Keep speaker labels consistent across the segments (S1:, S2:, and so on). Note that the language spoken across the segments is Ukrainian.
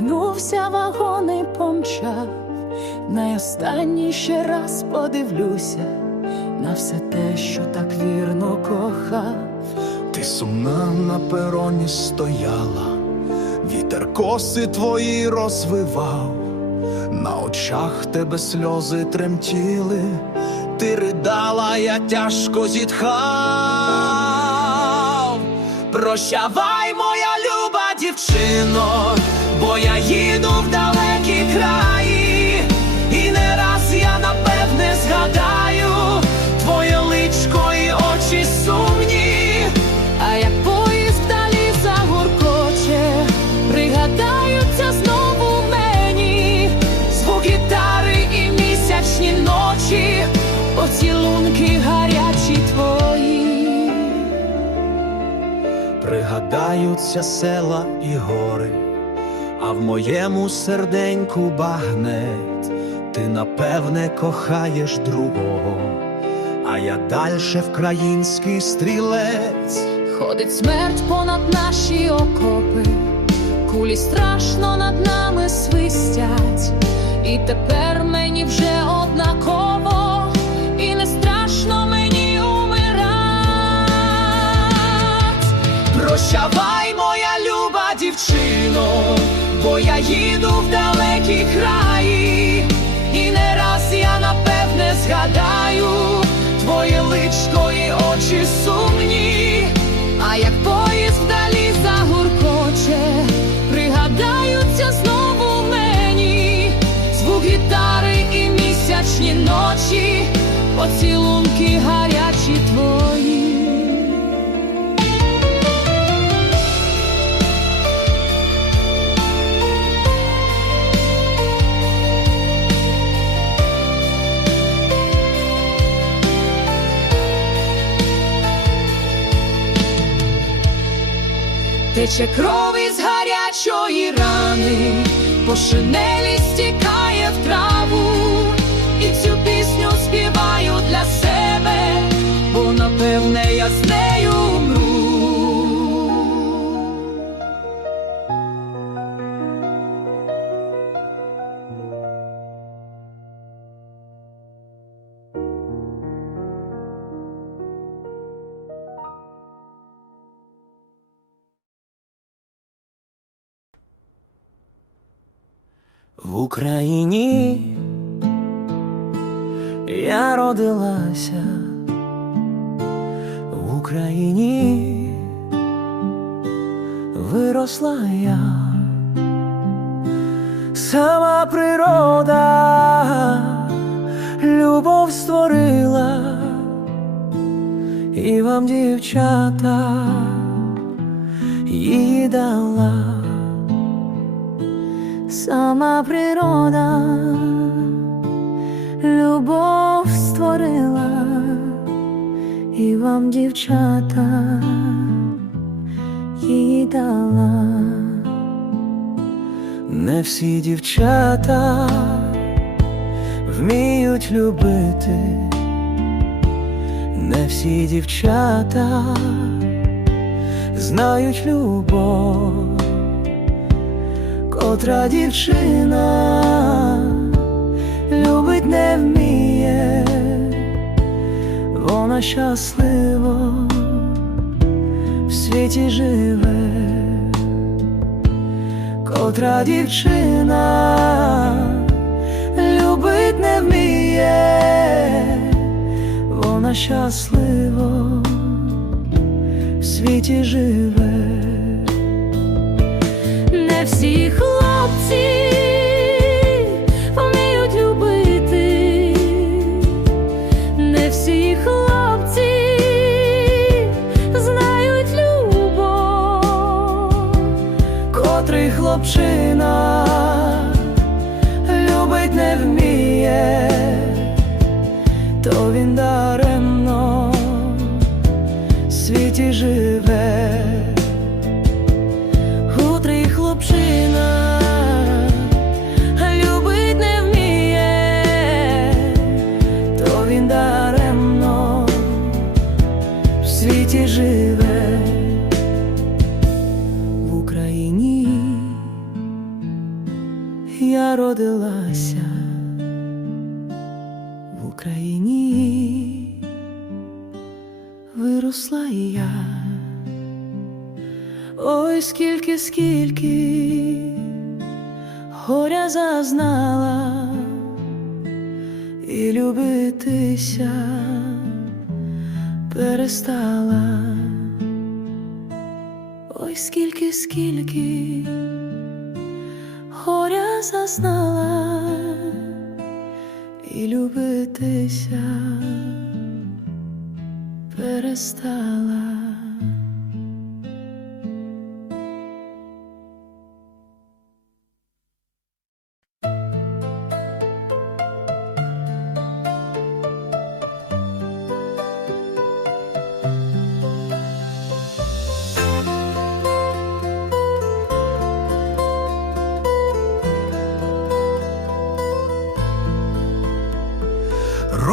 S1: сколихнувся вагон і помчав. Найостанній ще раз подивлюся на все те, що так вірно кохав.
S2: Ти сумна на пероні стояла, вітер коси твої розвивав, на очах тебе сльози тремтіли, ти ридала, я тяжко зітхав. Прощавай, моя люба дівчино, бо я їду в далекі краї, і не раз я напевне згадаю твоє личко і очі сумні.
S1: А як поїзд вдалі загуркоче, пригадаються знову мені звук гітари і місячні ночі, поцілунки гарячі твої.
S2: Пригадаються села і гори, а в моєму серденьку багнет, ти напевне кохаєш другого, а я дальше вкраїнський стрілець.
S1: Ходить смерть понад наші окопи, кулі страшно над нами свистять, і тепер мені вже однаково, і не страшно мені умирать.
S2: Прощавай, їду в далекі краї,
S1: Тече кров гарячої рани, по шинелі стікає В
S2: Україні. Я родилася, в Україні. Виросла я, сама природа любов створила, і вам, дівчата, її дала.
S1: Сама природа любов створила, і вам, дівчата, її дала.
S2: Не всі дівчата вміють любити, не всі дівчата знають любов, котра дівчина любить не вміє, вона щасливо в світі живе. Котра дівчина любить не вміє, вона щасливо в світі живе.
S1: Не всі вміють любити, не всі хлопці знають любов.
S2: котрий хлопчина
S3: перестала. Ой, скільки, скільки горя зазнала і любитися перестала.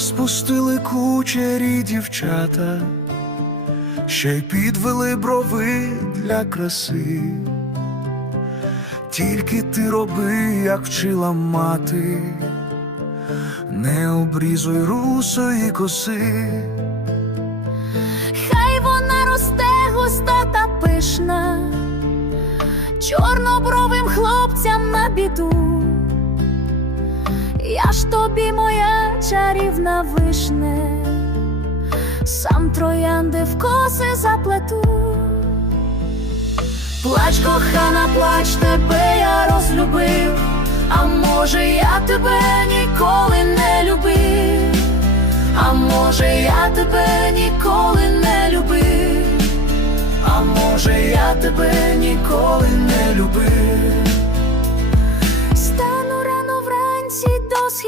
S4: Розпустили кучері дівчата, ще й підвели брови для краси. Тільки ти роби, як вчила мати, не обрізуй русої коси.
S2: Хай вона росте густа та пишна, чорнобровим хлопцям на біду. Я ж тобі моя чарівна вишне, сам троянди в коси заплету. Плач, кохана, плач, тебе я розлюбив, а може я тебе ніколи не любив. А може я тебе ніколи не любив,
S4: А може, я тебе ніколи не любив.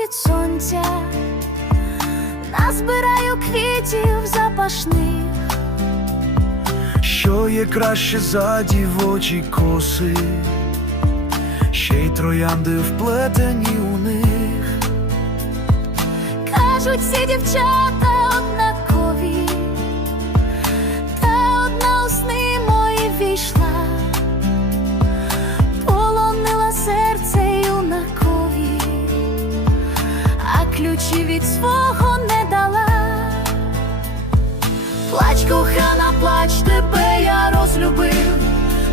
S2: До схід сонця, назбираю квітів запашних,
S4: Що є краще за дівочі коси, ще й троянди вплетені у них.
S2: кажуть, всі дівчата однакові, та одна у сни мої війшла, ключі від свого не дала. Плач, кохана, плач, тебе я розлюбив,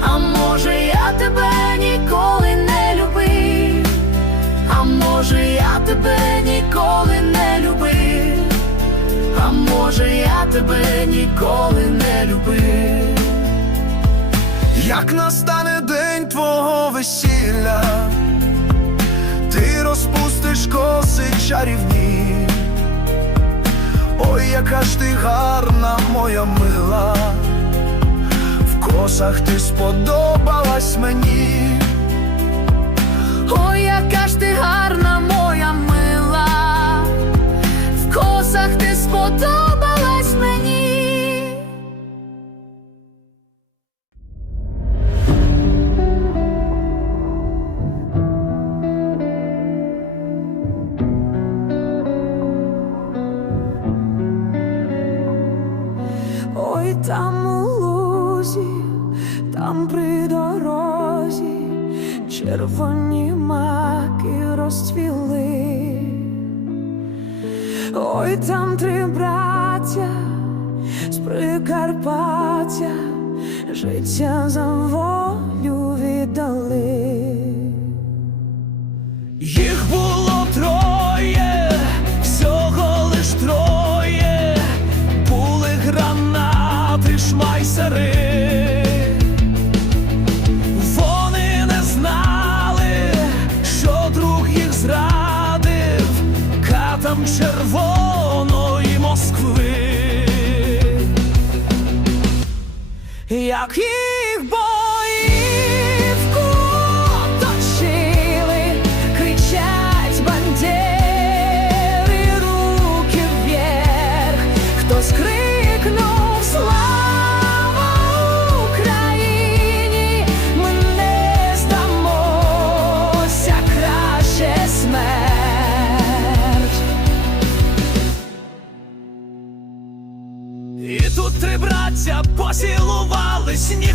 S2: а може я тебе ніколи не любив, а може я тебе ніколи не любив, а може я тебе ніколи не любив.
S4: Як настане день твого весілля, ти розпустиш коси чарівні. Ой, яка ж ти гарна, моя мила, в косах ти сподобалась мені.
S2: Ой, яка ж ти гарна, моя мила, в косах ти сподобалась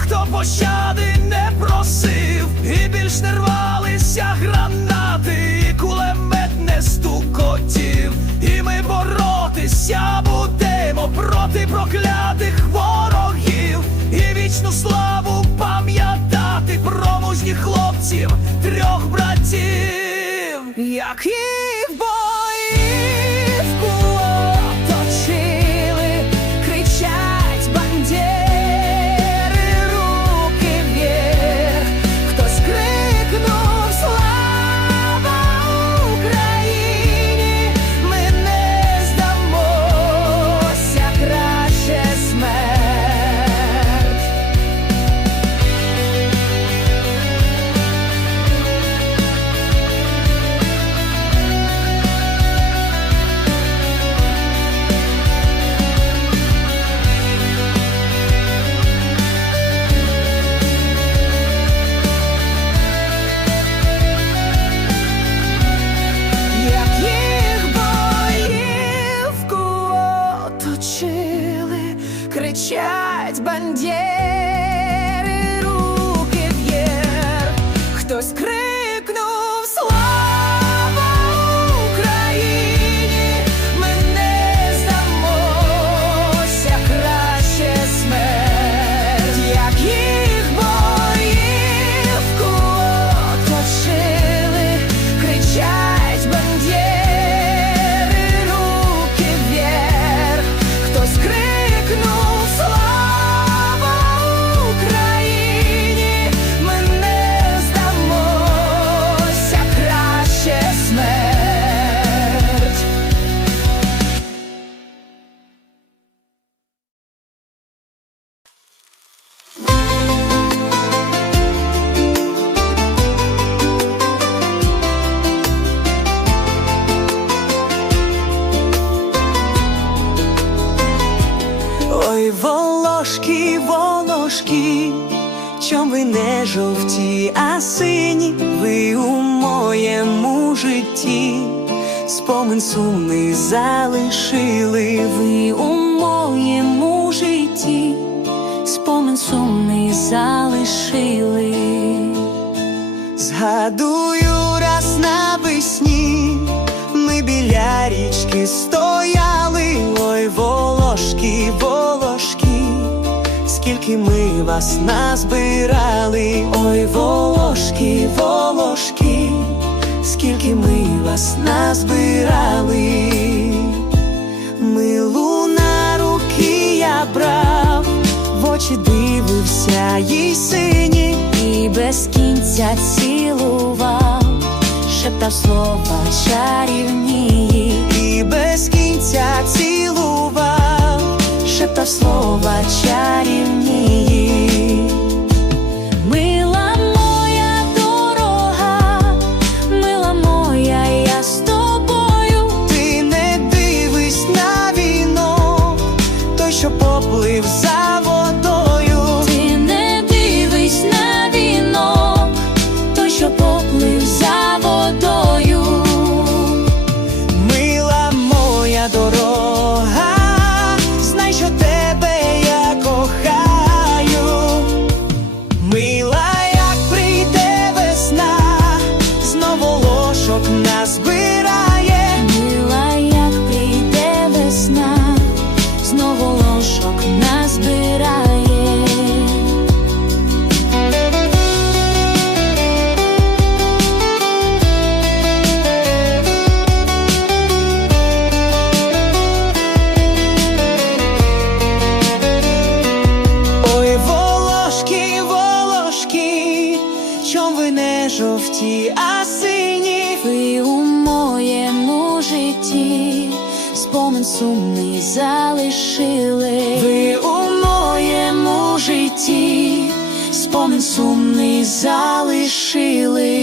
S4: ніхто пощади не просив, і більш не рвалися гранати стукотів, і ми боротися будемо проти проклятих ворогів, і вічну славу пам'ятати про мужніх хлопців, трьох братів.
S2: Як
S5: чом ви не жовті, а сині, ви у моєму житті, спомин сумний залишили. Ви у моєму житті, спомин сумний залишили. Згадую раз навесні, ми біля річки стояли, ой, волошки, волошки, скільки ми вас назбирали, ой, волошки, волошки, скільки ми вас назбирали, милу на руки я брав, в очі дивився їй сині, і без кінця цілував, шептав слова чарівні, і без кінця цілував, шептав слова чарівні. Спомин сумний залишили.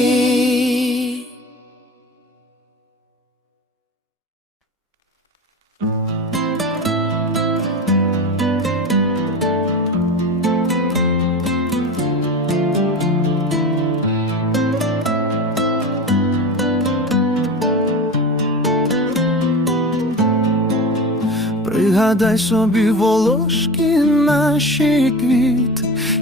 S4: Пригадай собі волошки наші квіти,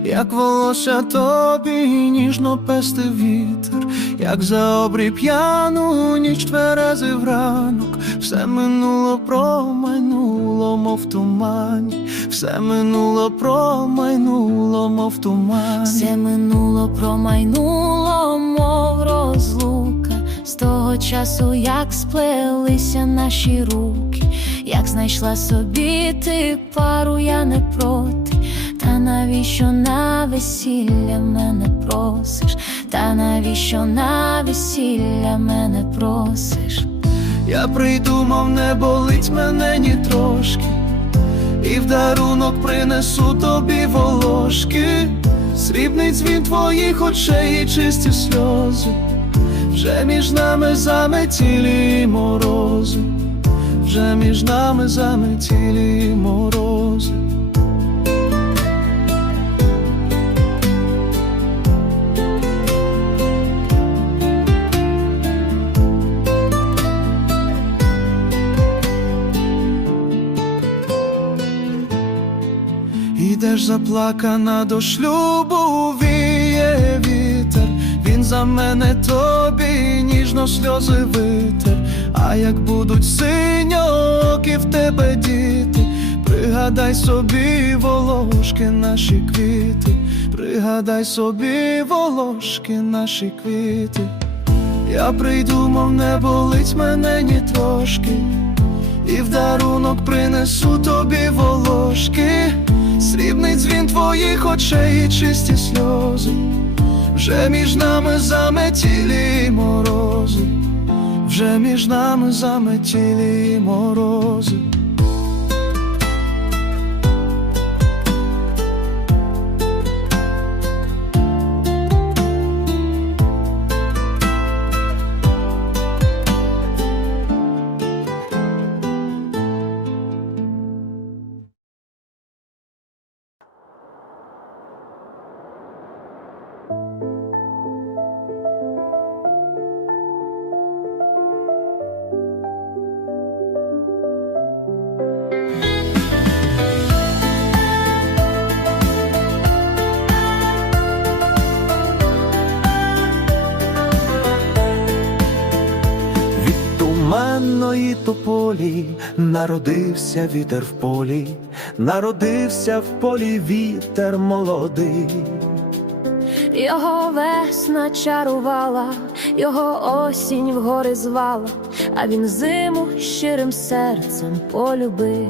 S4: як волосся тобі ніжно пести вітер, як за обрій п'яну ніч тверезив ранок, все минуло промайнуло, мов в тумані, все минуло промайнуло, мов в тумані.
S2: Все минуло, промайнуло, мов розлука. З того часу, як сплелися наші руки, як знайшла собі ти пару, я не проти. Та навіщо на весілля мене просиш? Та навіщо на весілля мене просиш?
S4: Я придумав, не болить мене ні трошки, і в дарунок принесу тобі волошки, срібний дзвін твоїх очей і чисті сльози, вже між нами заметілі морози, вже між нами заметілі морози. Ідеш заплакана до шлюбу, віє вітер, він за мене тобі ніжно сльози витер. А як будуть синьокі в тебе діти, пригадай собі волошки наші квіти, пригадай собі волошки наші квіти. Я придумав, не болить мене ні трошки. І в дарунок принесу тобі волошки, срібний дзвін твоїх очей і чисті сльози, вже між нами заметілі морози, вже між нами заметілі морози. Туманної тополі народився вітер в полі, народився в полі вітер молодий.
S2: Його весна чарувала, його осінь вгори звала, а він зиму щирим серцем полюбив.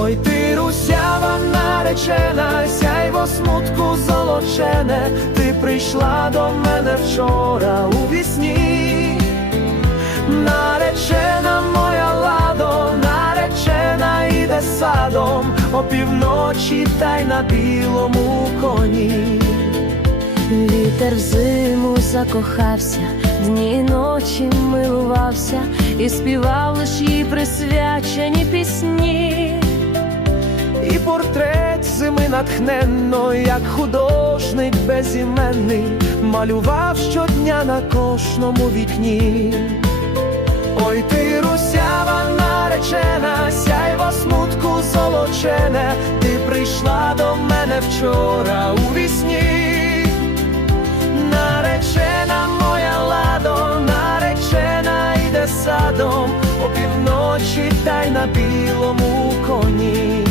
S4: Ой, ти русява наречена, сяйво смутку золочене, ти прийшла до мене вчора у вісні. Наречена моя ладо, наречена іде садом, опівночі та й на білому коні.
S2: Вітер в зиму закохався, дні й ночі милувався і співав лиш їй присвячені пісні.
S4: І портрет зими натхненно, як художник безіменний, малював щодня на кожному вікні. Ой, ти русява наречена, сяйво смутку золочене, ти прийшла до мене вчора у вісні. Наречена моя ладо, наречена іде садом, опівночі та й на білому коні.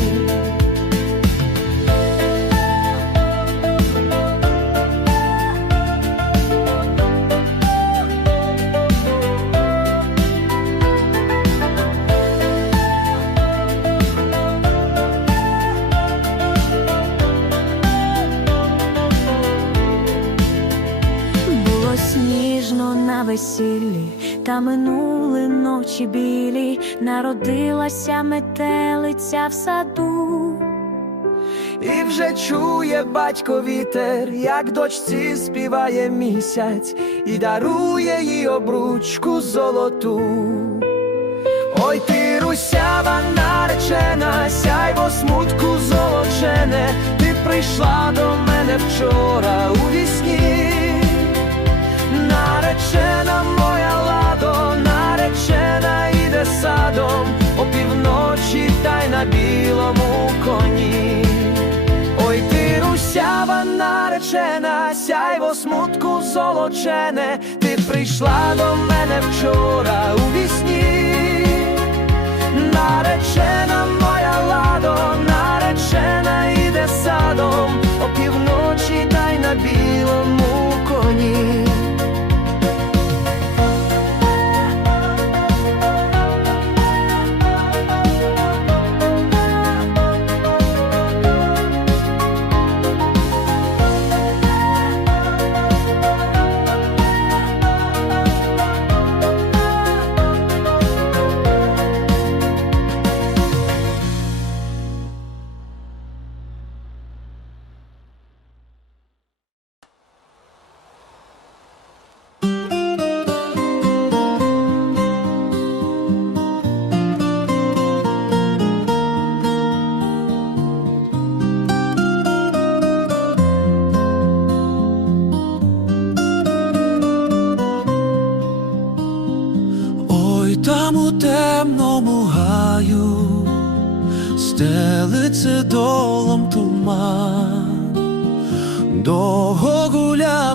S2: Народилася метелиця в саду.
S4: І вже чує батько вітер, як дочці співає місяць, і дарує їй обручку золоту. Ой, ти русява наречена, сяйво смутку золочене, ти прийшла до мене вчора ти сяйво смутку золочене, ти прийшла до мене вчора у вісні. Наречена моя ладо, наречена іде садом, опівночі та й на білому коні.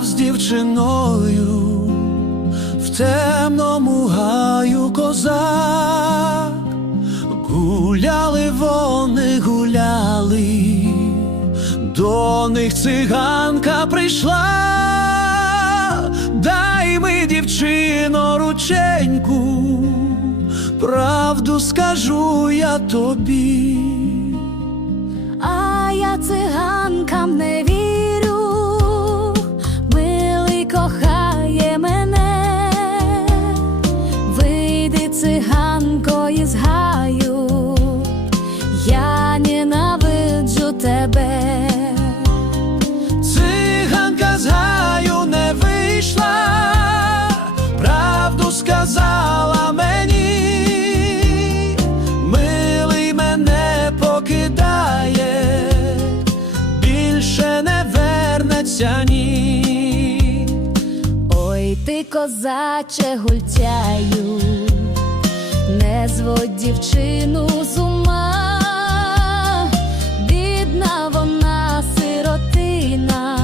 S4: Гуляв з дівчиною в темному гаю козак, гуляли вони, гуляли, до них циганка прийшла. Дай ми, дівчино, рученьку, правду скажу я тобі.
S2: Козаче гультяю, не зводь дівчину з ума, бідна вона сиротина,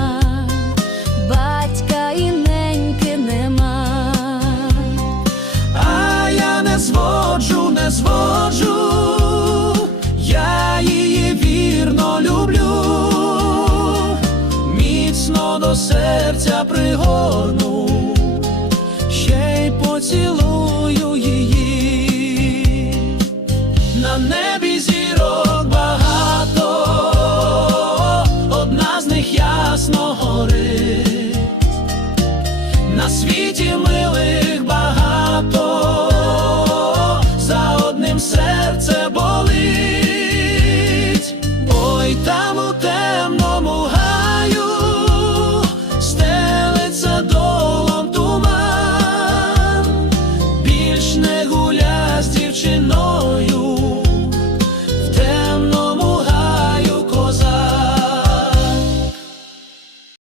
S2: батька і неньки нема.
S4: А я не зводжу, не зводжу, я її вірно люблю, міцно до серця пригорну, поцілую її, на небі зірок багато, одна з них ясно горить, на світі милий.